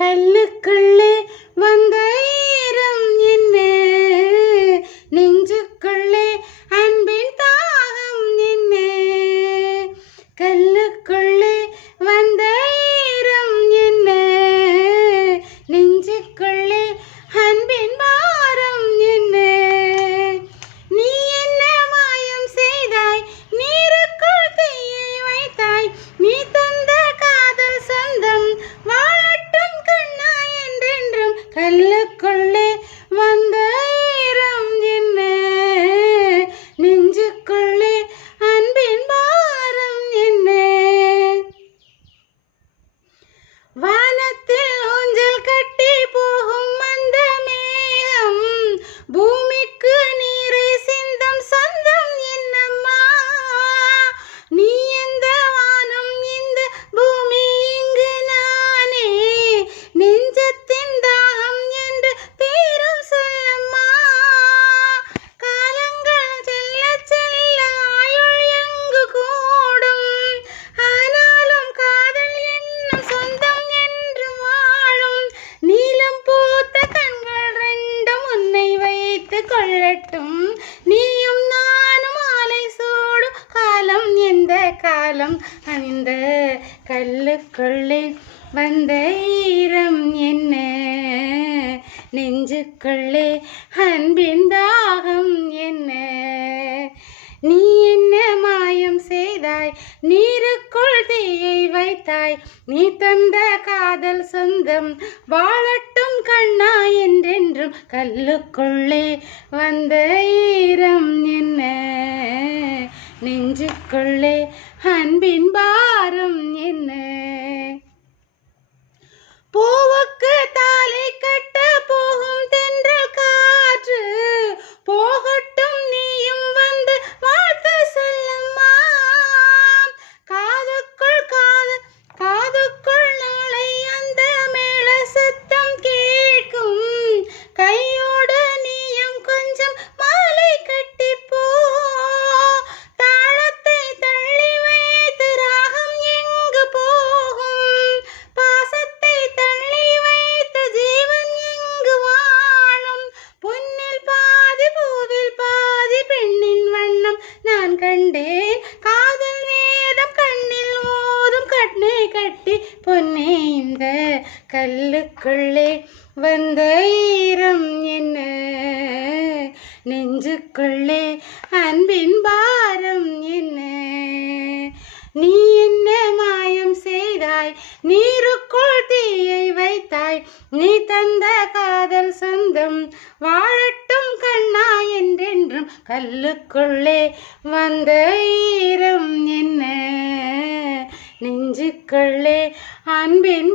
கல்லுக்குள்ளே வந்த ஈரம் என்ன, நெஞ்சுக்குள்ளே அன்பின் தாகம் என்ன. கல்லுக்குள்ளே வந்த ஈரம் என்ன, நெஞ்சுக்குள்ளே அன்பின் பாரம் என்ன. நீ என்ன மாயம் செய்தாய், நீருக்குள் தீயை வைத்தாய். நீ தந்த காதல் சொந்தம் வாழட்டும் கண்ணா என்றென்றும். கல்லுக்குள்ளே வந்த ஈரம் என்ன, நெஞ்சுக்குள்ளே அன்பின் பாரம் என்ன. வானத்தில் ஊஞ்சல் கட்டி போகும் அந்த மேகம், பூமிக்கு நீரை சிந்தும் சொந்தம் என்னம்மா. நீ எந்த வானம் இந்த பூமி இங்கு நானே, நெஞ்சத்தின் தாகம் என்று தீரும் சொல்லம்மா. காலங்கள் செல்ல செல்ல ஆயுள் எங்கு கூடும், ஆனாலும் காதல் என்னும் சொந்தம் என்று வாழும். நீலம் பூத்த கண்கள் ரெண்டும் உன்னை வைத்து கொள்ளட்டும், நீயும் நானும் மாலை சூடும் காலம் எந்த காலம். அந்த கல்லுக்குள்ளே வந்த ஈரம் என்ன, நெஞ்சுக்குள்ளே அன்பின் தாகம் என்ன. நீ என்ன மாயம் செய்தாய், நீருக்குள் தீயை வைத்தாய். நீ தந்த காதல் சொந்தம் வாழட்டும் கண்ணா என்றென்றும். கல்லுக்குள்ளே வந்த ஈரம் என்ன, நெஞ்சுக்குள்ளே அன்பின் பாரம் என்ன. பூவுக்கு தாலி கட்ட போகும் தென்றல் காற்று, போகட்டும் நீயும் வந்து வாழ்த்து சொல்லம்மா. காதுக்குள் காதுக்குள் நாளை அந்த மேள சத்தம் கேட்கும். கையோடு நீயும் கொஞ்சம் மாலை கட்டிப்போ, தாளத்தை தள்ளி வைத்து ராகம் எங்கு போகும். பாசத்தை தள்ளி வைத்து ஜீவன் எங்கு வாழும். பொன்னில் பாதி பூவில் பாதி பெண்ணின் வண்ணம் நான் கண்டேன். காதல் வேதம் கண்ணில் ஓதும் கண்ணை கட்டி பொன்னே. இந்த கல்லுக்குள்ளே வந்த ஈரம் என்ன, நெஞ்சுக்குள்ளே அன்பின் பாரம் என்ன. நீ என்ன மாயம் செய்தாய், நீருக்குள் தீயை வைத்தாய். நீ தந்த காதல் சொந்தம் வாழட்டும் கண்ணா என்றென்றும். கல்லுக்குள்ளே வந்த ஈரம் என்ன, நெஞ்சுக்குள்ளே அன்பின்